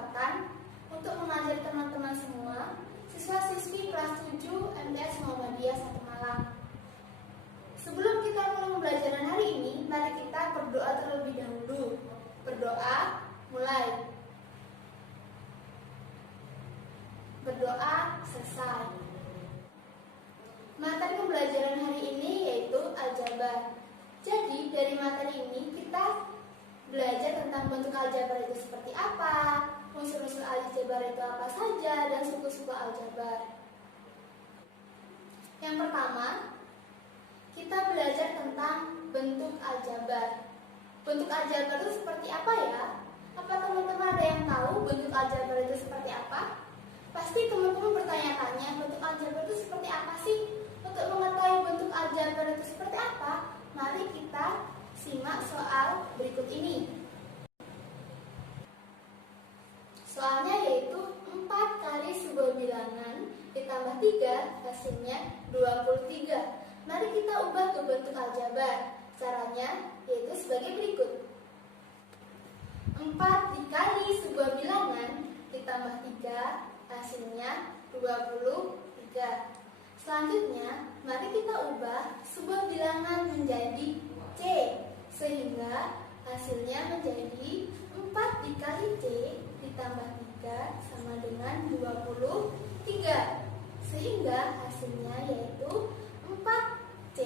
kesempatan untuk mengajak teman-teman semua siswa-siswi kelas 7 MTS Muhammadiyah 1 Malang. Sebelum kita mulai pembelajaran hari ini, mari kita berdoa terlebih dahulu. Berdoa, mulai. Berdoa, selesai. Materi pembelajaran hari ini yaitu aljabar. Jadi, dari materi ini kita belajar tentang bentuk aljabar itu seperti apa, unsur-unsur aljabar itu apa saja, dan suku-suku aljabar. Yang pertama, kita belajar tentang bentuk aljabar. Bentuk aljabar itu seperti apa ya? Apa teman-teman ada yang tahu bentuk aljabar itu seperti apa? Pasti teman-teman bertanya-tanya, bentuk aljabar itu seperti apa sih? Untuk mengetahui bentuk aljabar itu seperti apa, mari kita simak soal berikut ini. Soalnya yaitu 4 kali sebuah bilangan ditambah 3 hasilnya 23. Mari kita ubah ke bentuk aljabar. Caranya yaitu sebagai berikut. 4 dikali sebuah bilangan ditambah 3 hasilnya 23. Selanjutnya, mari kita ubah sebuah bilangan menjadi C, sehingga hasilnya menjadi 4 dikali C ditambah 3 sama dengan 23. Sehingga hasilnya yaitu 4C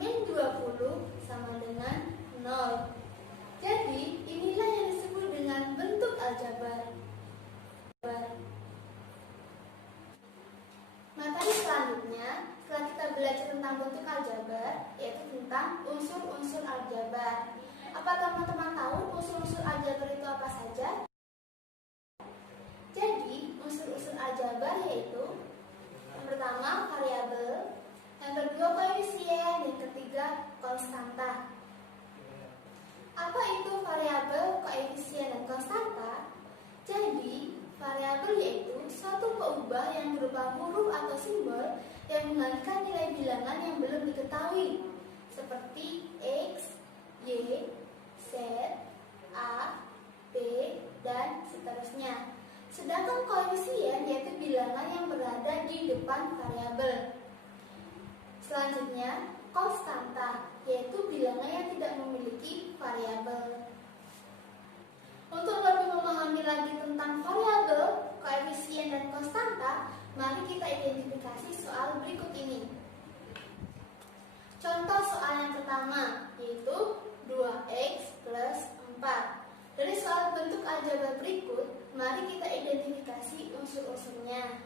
min 20 sama dengan 0. Jadi, inilah yang disebut dengan bentuk aljabar. Materi selanjutnya, setelah kita belajar tentang bentuk aljabar, yaitu tentang unsur-unsur aljabar. Apa teman-teman tahu unsur-unsur aljabar itu apa saja? Jadi, unsur-unsur aljabar yaitu yang pertama variabel, yang kedua koefisien, yang ketiga konstanta. Apa itu variabel, koefisien, dan konstanta? Jadi, variabel yaitu suatu peubah yang berupa huruf atau simbol yang menggantikan nilai bilangan yang belum diketahui, seperti X, Y, Z, A, B, dan seterusnya. Sedangkan koefisien yaitu bilangan yang berada di depan variabel. Selanjutnya, konstanta yaitu bilangan yang tidak memiliki variabel. Untuk lebih memahami lagi tentang variabel, koefisien, dan konstanta, mari kita identifikasi soal berikut ini. Contoh soal yang pertama, yaitu 2x plus 4. Dari soal bentuk aljabar berikut, mari kita identifikasi unsur-unsurnya.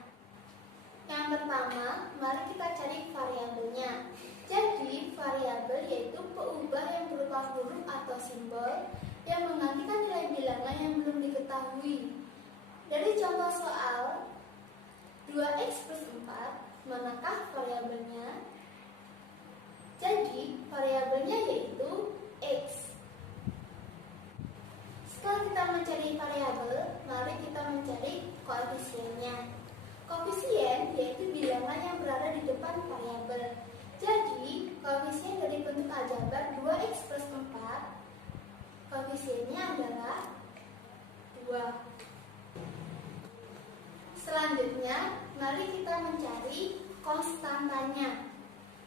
Yang pertama, mari kita cari variabelnya. Jadi, variabel yaitu peubah yang berupa huruf atau simbol yang menggantikan nilai bilangan yang belum diketahui. Dari contoh soal 2x plus 4, manakah variabelnya? Jadi, variabelnya yaitu x. Setelah kita mencari variabel, mari kita mencari koefisiennya. Koefisien yaitu bilangan yang berada di depan variabel. Jadi, koefisien dari bentuk aljabar 2x plus 4, koefisiennya adalah 2. Selanjutnya, mari kita mencari konstantanya.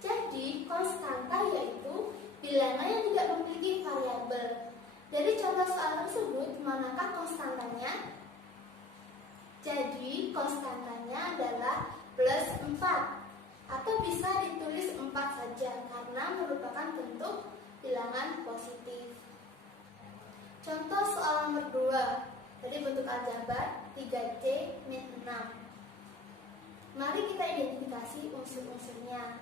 Jadi, konstanta yaitu bilangan yang tidak memiliki variabel. Dari contoh soal tersebut, manakah konstantanya? Jadi, konstantanya adalah plus 4. Atau bisa ditulis 4 saja, karena merupakan bentuk bilangan positif. Contoh soal nomor 2, dari bentuk aljabar 3C min 6. Mari kita identifikasi unsur-unsurnya.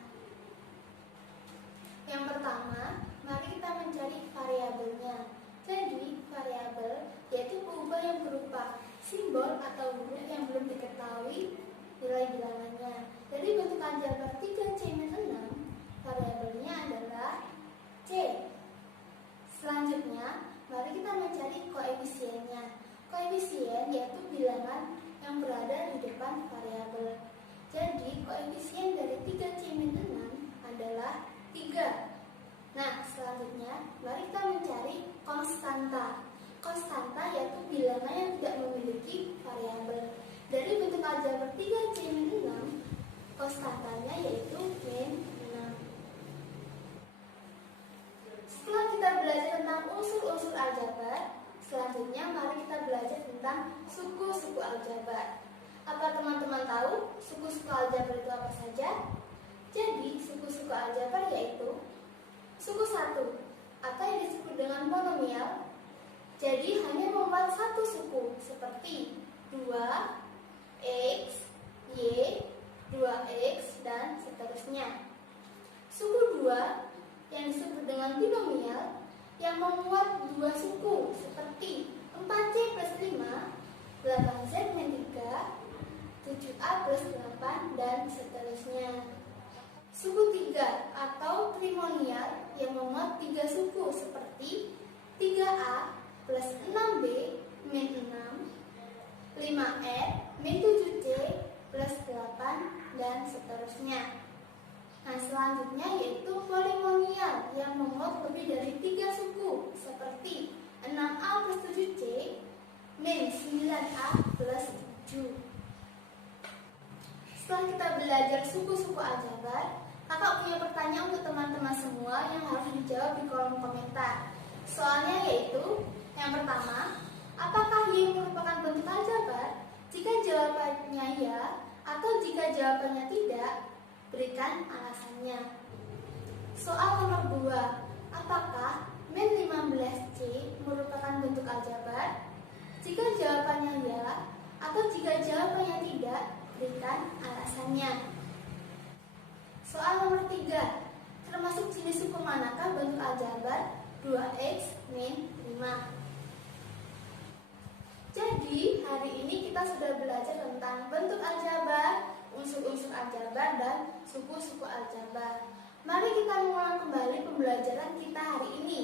Yang pertama, mari kita mencari variabelnya. Jadi, variabel yaitu peubah yang berupa simbol atau huruf yang belum diketahui nilai bilangannya. Dari bentuk aljabar 3C min 6, variabelnya adalah C. Selanjutnya, mari kita mencari koefisiennya. Koefisien yaitu bilangan yang berada di depan variabel. Jadi, koefisien dari 3C min 6 adalah 3. Nah, selanjutnya, mari kita mencari konstanta. konstanta yaitu bilangan yang tidak memiliki variabel. Dari bentuk aljabar 3C-6, konstantanya yaitu min 6. Setelah kita belajar tentang unsur-unsur aljabar, selanjutnya mari kita belajar tentang suku-suku aljabar. Apa teman-teman tahu suku-suku aljabar itu apa saja? Jadi, suku-suku aljabar yaitu suku 1 atau yang disebut dengan monomial. Jadi, hanya membuat satu suku seperti 2x, y, 2x, dan seterusnya. Suku 2 yang disebut dengan binomial yang membuat dua suku seperti 4c plus 5, 8z min 3, 7a plus 8, dan seterusnya. Suku 3 atau trimonial yang memuat tiga suku seperti 3a plus 6b min 6, 5r min 7c plus 8, dan seterusnya. Nah, selanjutnya yaitu polimonial yang memuat lebih dari tiga suku seperti 6a plus 7c min 9a plus 7. Setelah kita belajar suku-suku aljabar, kakak punya pertanyaan untuk teman-teman semua yang harus dijawab di kolom komentar. Soalnya yaitu, yang pertama, apakah Y merupakan bentuk aljabar? Jika jawabannya ya, atau jika jawabannya tidak, berikan alasannya. Soal nomor 2, apakah min 15C merupakan bentuk aljabar? Jika jawabannya ya, atau jika jawabannya tidak, berikan alasannya. Soal nomor 3, termasuk jenis suku manakah bentuk aljabar 2x min 5? Jadi, hari ini kita sudah belajar tentang bentuk aljabar, unsur-unsur aljabar, dan suku-suku aljabar. Mari kita mengulang kembali pembelajaran kita hari ini.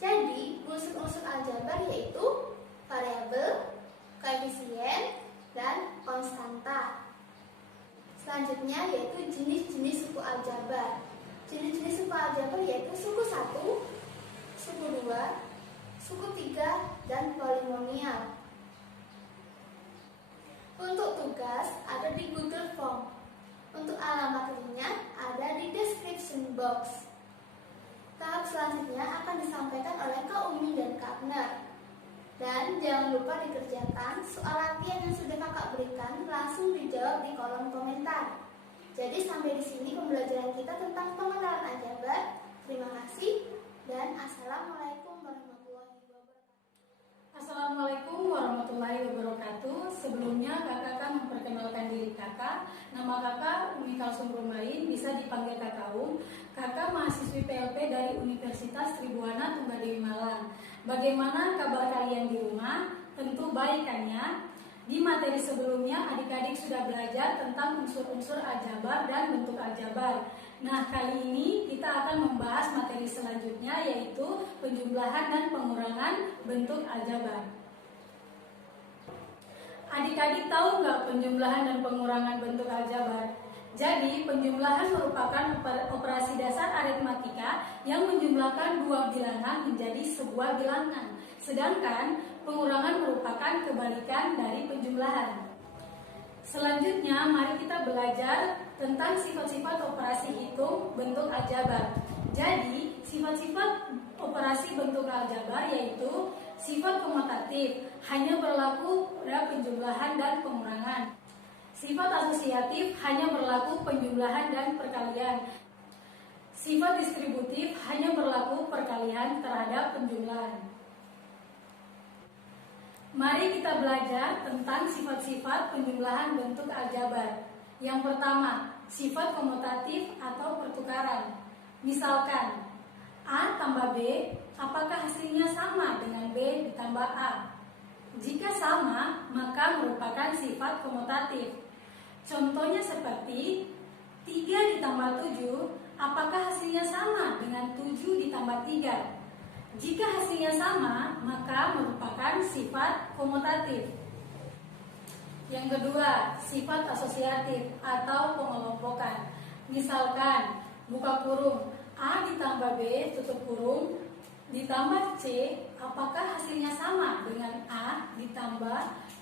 Jadi, unsur-unsur aljabar yaitu variabel, koefisien, dan konstanta. Selanjutnya yaitu jenis-jenis suku aljabar. Jenis-jenis suku aljabar yaitu suku 1, suku 2, suku 3, dan polinomial. Untuk tugas ada di Google Form. Untuk alamat linknya ada di description box. Tahap selanjutnya akan disampaikan oleh Kak Umi dan Kak Abner. Dan jangan lupa dikerjakan soal latihan yang sudah kakak berikan langsung dijawab di kolom komentar. Jadi sampai di sini pembelajaran kita tentang pengenalan aljabar. Terima kasih dan assalamualaikum warahmatullahi wabarakatuh. Assalamualaikum warahmatullahi wabarakatuh. Sebelumnya kakak akan memperkenalkan diri kakak. Nama kakak Umi Kalsum Rumain, bisa dipanggil kakak Kakak mahasiswi PLP dari Universitas Tribuana Tunggadewi Malang. Bagaimana kabar kalian di rumah? Tentu baik kan ya? Di materi sebelumnya adik-adik sudah belajar tentang unsur-unsur aljabar dan bentuk aljabar. Nah, kali ini kita akan membahas materi selanjutnya yaitu penjumlahan dan pengurangan bentuk aljabar. Adik-adik tahu nggak penjumlahan dan pengurangan bentuk aljabar? Jadi, penjumlahan merupakan operasi dasar aritmatika yang menjumlahkan dua bilangan menjadi sebuah bilangan. Sedangkan, pengurangan merupakan kebalikan dari penjumlahan. Selanjutnya, mari kita belajar tentang sifat-sifat operasi hitung bentuk aljabar. Jadi, sifat-sifat operasi bentuk aljabar yaitu sifat komutatif, hanya berlaku pada penjumlahan dan pengurangan. Sifat asosiatif hanya berlaku penjumlahan dan perkalian. Sifat distributif hanya berlaku perkalian terhadap penjumlahan. Mari kita belajar tentang sifat-sifat penjumlahan bentuk aljabar. Yang pertama, sifat komutatif atau pertukaran. Misalkan, A tambah B, apakah hasilnya sama dengan B ditambah A? Jika sama, maka merupakan sifat komutatif. Contohnya seperti 3 ditambah 7, apakah hasilnya sama dengan 7 ditambah 3? Jika hasilnya sama, maka merupakan sifat komutatif. Yang kedua, sifat asosiatif atau pengelompokan. Misalkan, buka kurung, A ditambah B tutup kurung, ditambah C, apakah hasilnya sama dengan A ditambah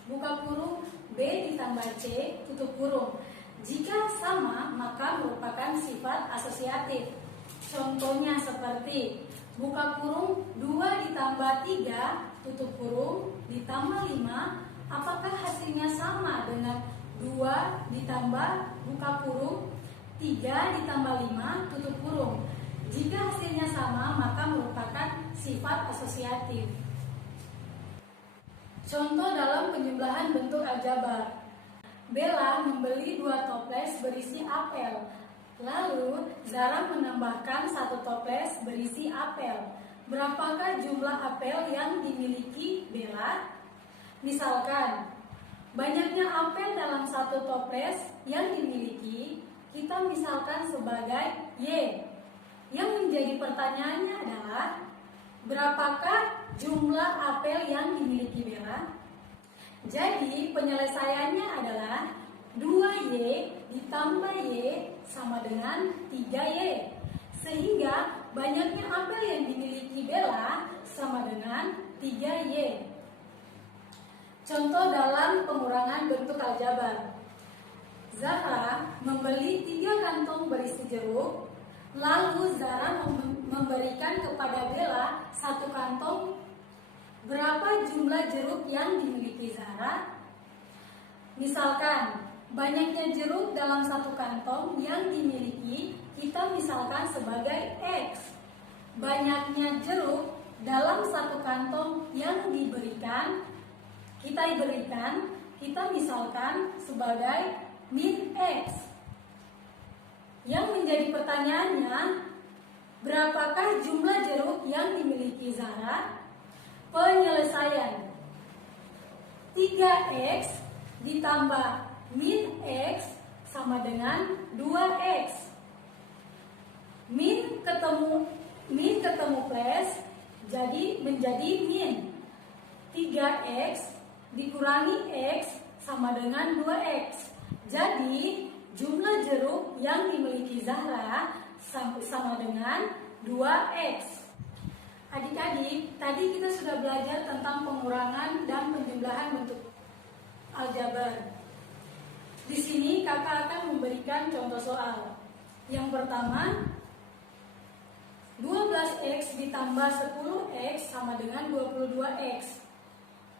buka kurung B ditambah C tutup kurung? Jika sama, maka merupakan sifat asosiatif. Contohnya seperti buka kurung 2 ditambah 3 tutup kurung ditambah 5, apakah hasilnya sama dengan 2 ditambah buka kurung 3 ditambah 5 tutup kurung? Jika hasilnya sama, maka merupakan sifat asosiatif. Contoh dalam penjumlahan bentuk aljabar. Bella membeli 2 toples berisi apel. Lalu Zara menambahkan 1 toples berisi apel. Berapakah jumlah apel yang dimiliki Bella? Misalkan, banyaknya apel dalam 1 toples yang dimiliki kita misalkan sebagai Y. Yang menjadi pertanyaannya adalah, berapakah jumlah apel yang dimiliki Bella? Jadi penyelesaiannya adalah 2Y ditambah Y sama dengan 3Y. Sehingga banyaknya apel yang dimiliki Bella sama dengan 3Y. Contoh dalam pengurangan bentuk aljabar. Zahra membeli 3 kantong berisi jeruk. Lalu Zara memberikan kepada Bella 1 kantong. Berapa jumlah jeruk yang dimiliki Zara? Misalkan, banyaknya jeruk dalam 1 kantong yang dimiliki kita misalkan sebagai X. Banyaknya jeruk dalam 1 kantong yang kita misalkan sebagai min X. Yang menjadi pertanyaannya, berapakah jumlah jeruk yang dimiliki Zara? Penyelesaian 3X ditambah min X sama dengan 2X. Min ketemu plus jadi menjadi min. 3X dikurangi X sama dengan 2X. Jadi jumlah jeruk yang dimiliki Zahra sama dengan 2X. Adik-adik, tadi kita sudah belajar tentang pengurangan dan penjumlahan bentuk aljabar. Di sini kakak akan memberikan contoh soal. Yang pertama, 12X ditambah 10X sama dengan 22X.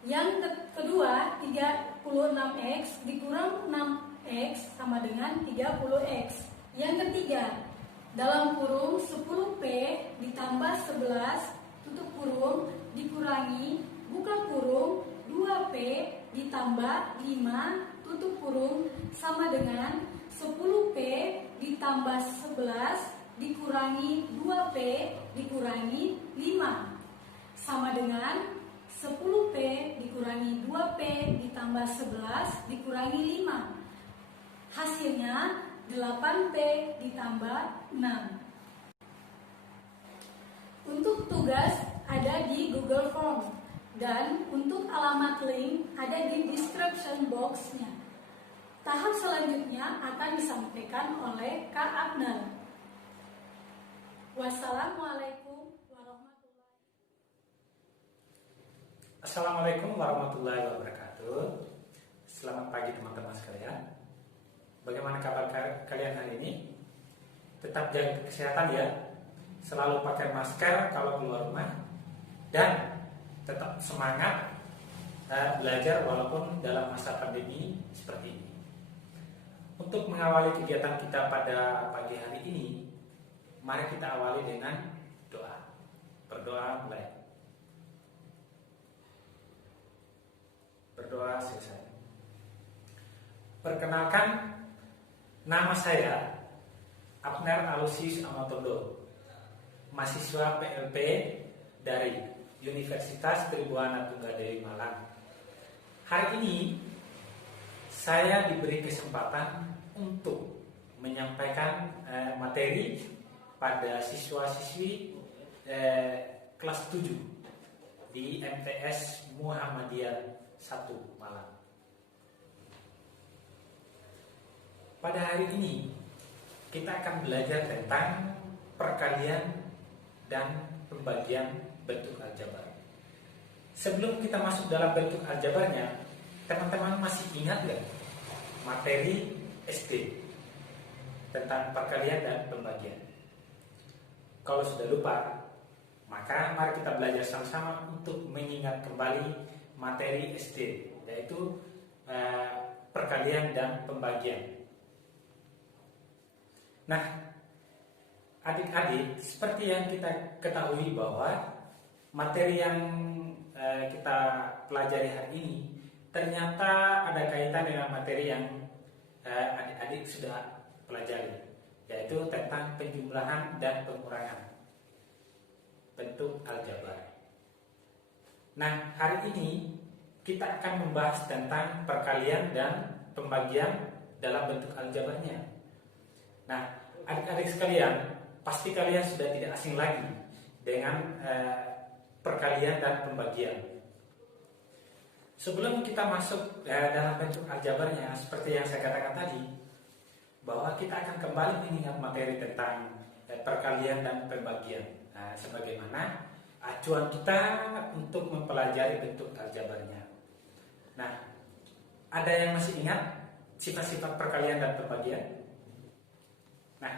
Yang kedua, 36X dikurang 6X sama dengan 30X. Yang ketiga, dalam kurung 10P ditambah 11 tutup kurung dikurangi buka kurung 2P ditambah 5 tutup kurung sama dengan 10P ditambah 11 dikurangi 2P dikurangi 5 sama dengan 10P dikurangi 2P ditambah 11 dikurangi 5. Hasilnya 8P ditambah 6. Untuk tugas ada di Google Form dan untuk alamat link ada di description box-nya. Tahap selanjutnya akan disampaikan oleh Kak Abner. Wassalamualaikum warahmatullahi wabarakatuh. Assalamualaikum warahmatullahi wabarakatuh. Selamat pagi teman-teman sekalian. Bagaimana kabar kalian hari ini? Tetap jaga kesehatan ya. Selalu pakai masker kalau keluar rumah. Dan tetap semangat belajar walaupun dalam masa pandemi seperti ini. Untuk mengawali kegiatan kita pada pagi hari ini, mari kita awali dengan doa. Berdoa mulai. Berdoa selesai. Perkenalkan, nama saya Abner Alusius Amatondo, mahasiswa PLP dari Universitas Tribuana Tunggadewi Malang. Hari ini saya diberi kesempatan untuk menyampaikan materi pada siswa-siswi kelas 7 di MTS Muhammadiyah 1 Malang. Pada hari ini kita akan belajar tentang perkalian dan pembagian bentuk aljabar. Sebelum kita masuk dalam bentuk aljabarnya, teman-teman masih ingat nggak materi SD tentang perkalian dan pembagian? Kalau sudah lupa, maka mari kita belajar sama-sama untuk mengingat kembali materi SD, yaitu perkalian dan pembagian. Nah, adik-adik, seperti yang kita ketahui bahwa materi yang kita pelajari hari ini ternyata ada kaitan dengan materi yang adik-adik sudah pelajari, yaitu tentang penjumlahan dan pengurangan bentuk aljabar. Nah, hari ini kita akan membahas tentang perkalian dan pembagian dalam bentuk aljabarnya. Nah, adik-adik sekalian, pasti kalian sudah tidak asing lagi dengan perkalian dan pembagian. Sebelum kita masuk dalam bentuk aljabarnya, seperti yang saya katakan tadi, bahwa kita akan kembali mengingat materi tentang perkalian dan pembagian. Nah, sebagaimana acuan kita untuk mempelajari bentuk aljabarnya. Nah, ada yang masih ingat sifat-sifat perkalian dan pembagian? Nah,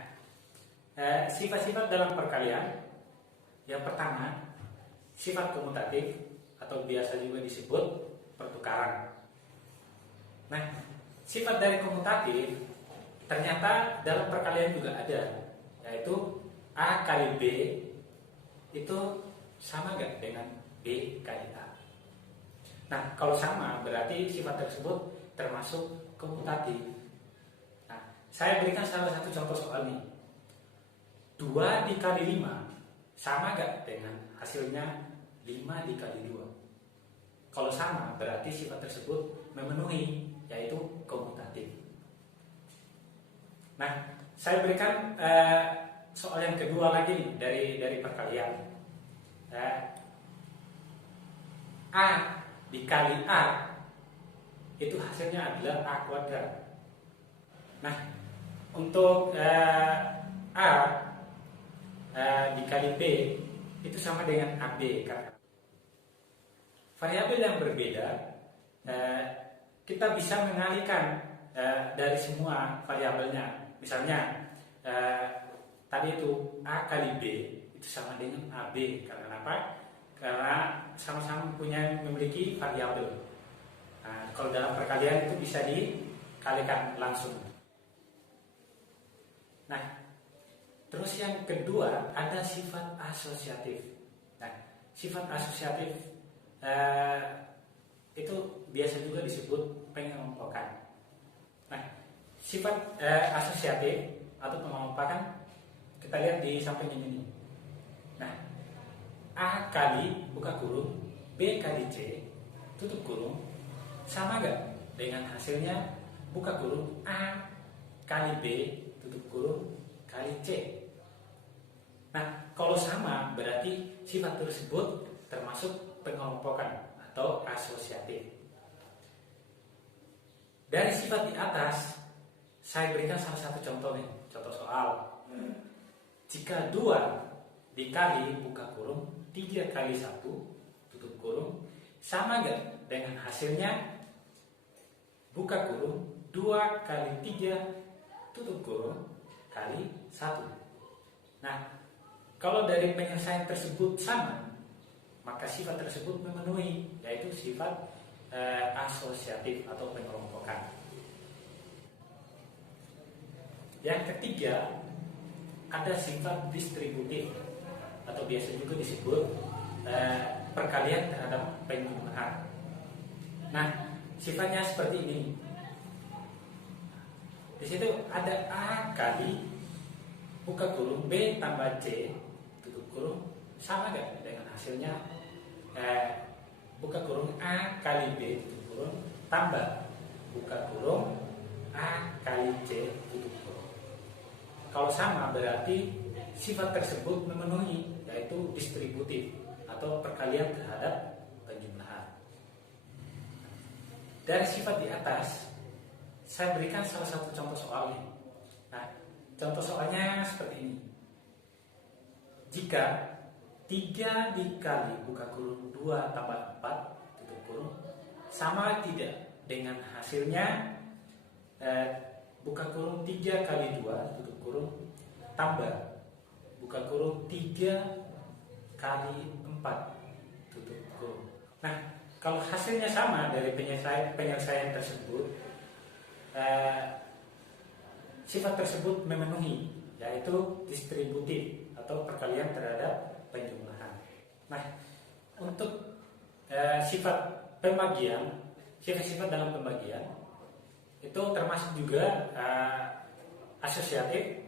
sifat-sifat dalam perkalian, yang pertama, sifat komutatif atau biasa juga disebut pertukaran. Nah, sifat dari komutatif ternyata dalam perkalian juga ada, yaitu A kali B itu sama nggak dengan B kali A. Nah, kalau sama berarti sifat tersebut termasuk komutatif. Nah, saya berikan salah satu contoh soal nih. 2 dikali 5 sama nggak dengan hasilnya 5 dikali 2. Kalau sama berarti sifat tersebut memenuhi, yaitu komutatif. Nah, saya berikan soal yang kedua lagi nih, dari perkalian. A dikali A itu hasilnya adalah A kuadrat. Nah, untuk A dikali B itu sama dengan AB. Karena variabel yang berbeda, kita bisa mengalihkan dari semua variabelnya. Misalnya tadi itu A kali B itu sama dengan AB. Karena apa? Karena sama-sama memiliki variabel. Nah, kalau dalam perkalian itu bisa dikalikan langsung. Nah, terus yang kedua ada sifat asosiatif. Nah, sifat asosiatif itu biasa juga disebut pengelompokan. Nah, sifat asosiatif atau pengelompokan kita lihat di samping ini. Nah, A kali buka kurung B kali C tutup kurung sama gak dengan hasilnya buka kurung A kali B tutup kurung kali C. Nah, kalau sama berarti sifat tersebut termasuk pengelompokan atau asosiatif. Dari sifat di atas saya berikan salah satu contoh nih, contoh soal. Jika 2 dikali buka kurung 3 kali 1 tutup kurung sama gak dengan hasilnya buka kurung 2 kali 3 tutup kurung kali 1. Nah, kalau dari penyelesaian tersebut sama, maka sifat tersebut memenuhi, yaitu sifat asosiatif atau pengelompokan. Yang ketiga ada sifat distributif atau biasa juga disebut perkalian terhadap penjumlahan. Nah, sifatnya seperti ini. Di situ ada A kali buka kurung B tambah C tutup kurung sama gak dengan hasilnya buka kurung A kali B tutup kurung tambah buka kurung A kali C tutup kurung. Kalau sama berarti sifat tersebut memenuhi, yaitu distributif atau perkalian terhadap penjumlahan. Dari sifat di atas saya berikan salah satu contoh soalnya. Nah, contoh soalnya seperti ini. Jika 3 dikali buka kurung 2 tambah 4 tutup kurung sama tidak dengan hasilnya buka kurung 3 kali 2 tutup kurung tambah buka kurung 3 kali 4 tutup kurung. Nah, kalau hasilnya sama dari penyelesaian tersebut, sifat tersebut memenuhi, yaitu distributif atau perkalian terhadap penjumlahan. Nah, untuk sifat pembagian, sifat-sifat dalam pembagian itu termasuk juga asosiatif,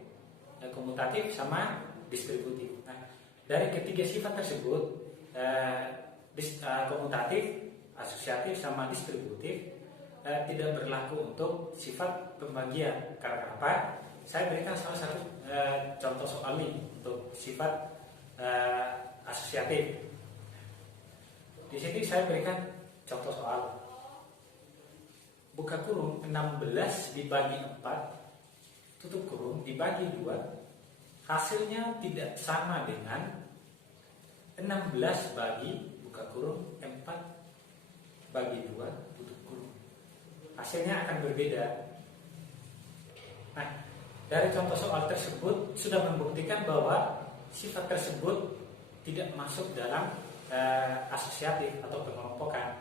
komutatif, sama distributif. Nah, dari ketiga sifat tersebut, komutatif, asosiatif, sama distributif tidak berlaku untuk sifat pembagian. Karena apa? Saya berikan salah satu contoh soal ini untuk sifat asosiatif. Di sini saya berikan contoh soal. Buka kurung 16 dibagi 4 tutup kurung dibagi 2, hasilnya tidak sama dengan 16 bagi buka kurung 4 bagi 2 tutup kurung. Hasilnya akan berbeda. Nah, dari contoh soal tersebut sudah membuktikan bahwa sifat tersebut tidak masuk dalam asosiatif atau pengelompokan.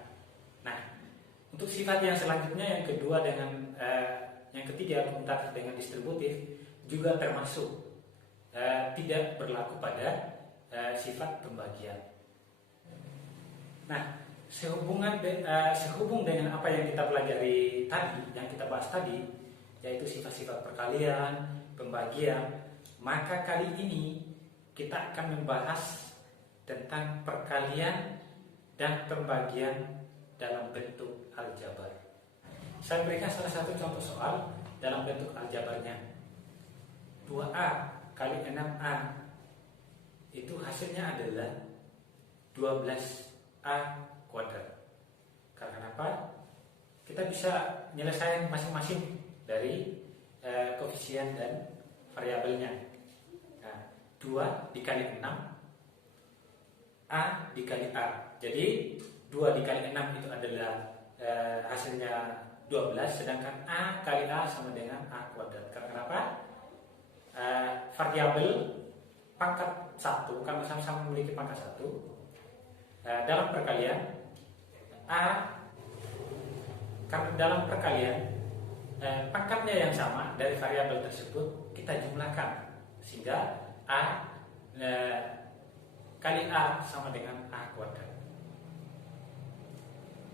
Nah, untuk sifat yang selanjutnya, yang kedua dengan yang ketiga, komutatif dengan distributif, juga termasuk tidak berlaku pada sifat pembagian. Nah, sehubung dengan apa yang kita pelajari tadi, yang kita bahas tadi, yaitu sifat-sifat perkalian, pembagian, maka kali ini kita akan membahas tentang perkalian dan pembagian dalam bentuk aljabar. Saya berikan salah satu contoh soal dalam bentuk aljabarnya. 2A kali 6A itu hasilnya adalah 12A kuadrat. Karena apa? Kita bisa menyelesaikan masing-masing dari koefisien dan variabelnya. Nah, 2 dikali 6 A dikali A. Jadi 2 dikali 6 itu adalah hasilnya 12, sedangkan A kali A sama dengan A kuadrat. Karena apa? Variabel pangkat 1, karena sama-sama memiliki pangkat 1, dalam perkalian A, karena dalam perkalian pangkatnya yang sama dari variabel tersebut kita jumlahkan sehingga A kali A sama dengan A kuadrat.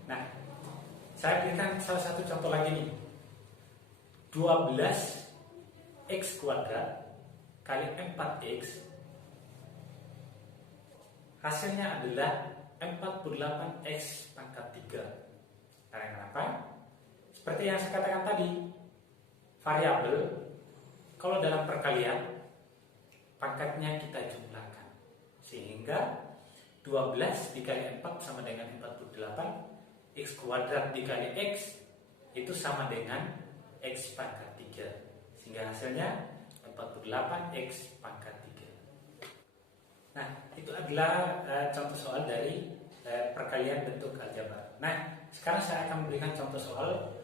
Nah, saya berikan salah satu contoh lagi nih. 12x kuadrat kali 4x hasilnya adalah 48x pangkat 3. Karena kenapa? Seperti yang saya katakan tadi, variabel kalau dalam perkalian pangkatnya kita jumlahkan sehingga 12 dikali 4 sama dengan 48, x kuadrat dikali x itu sama dengan x pangkat 3, sehingga hasilnya 48x pangkat 3. Nah, itu adalah contoh soal dari perkalian bentuk aljabar. Nah, sekarang saya akan memberikan contoh soal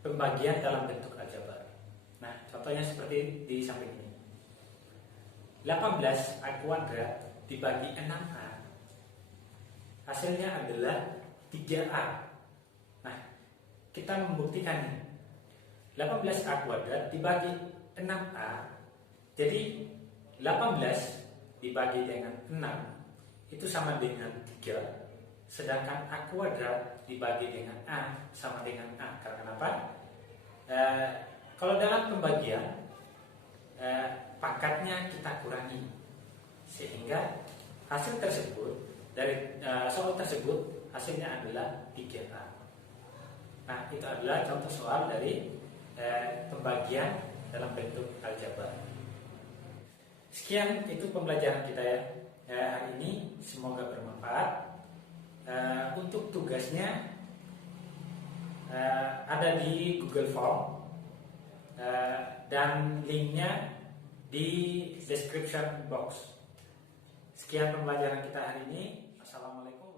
pembagian dalam bentuk aljabar. Nah, contohnya seperti di samping ini. 18A kuadrat dibagi 6A hasilnya adalah 3A. Nah, kita membuktikan ini. 18A kuadrat dibagi 6A, jadi 18 dibagi dengan 6 itu sama dengan 3, sedangkan A kuadrat dibagi dengan A sama dengan A. Karena apa? Kalau dalam pembagian pangkatnya kita kurangi sehingga hasil tersebut dari soal tersebut hasilnya adalah 3A. Nah, itu adalah contoh soal dari pembagian dalam bentuk aljabar. Sekian itu pembelajaran kita ya hari ini, semoga bermanfaat. Untuk tugasnya ada di Google Form dan linknya di description box. Sekian pembelajaran kita hari ini. Assalamualaikum.